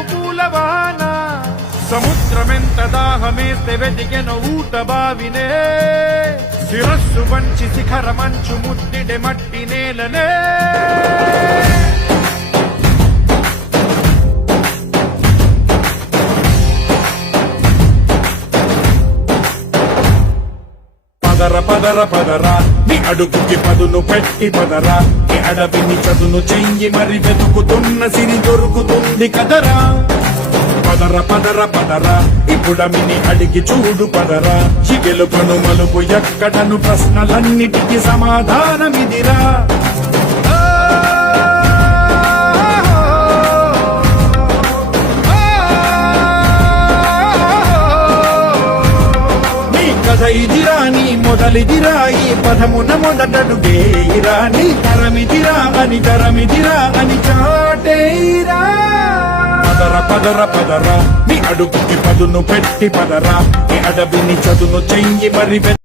వర్షపు పూలవాన సముద్రమెంత దాహమేస్తే వెతికెను ఊట బావినే శిరస్సు వంచి శిఖర మంచు ముద్దిడే మట్టి నేలనే పదర పదర పదరా నీ అడుగుకి పదును పెట్టి పదరా నీ అడవిని చదును చెయ్యి మరి వెతుకుతున్న సిరి దొరుకుతుంది కదరా పదర పదర పదరా ఇప్పుడమిని అడిగి చూడు పదరా చిగెలుపను మలుపు ఎక్కడను ప్రశ్నలన్నిటికీ సమాధానమిదిరా ఇదిరా నీ మొదలిదిరా ఈ పదమున మొదటడుగేరా నీ తరమిదిరా అని చాటేరా పదర పదర పదరా నీ అడుగుకి పదును పెట్టి పదరా నీ అడవిని చదును చెయ్యి మరి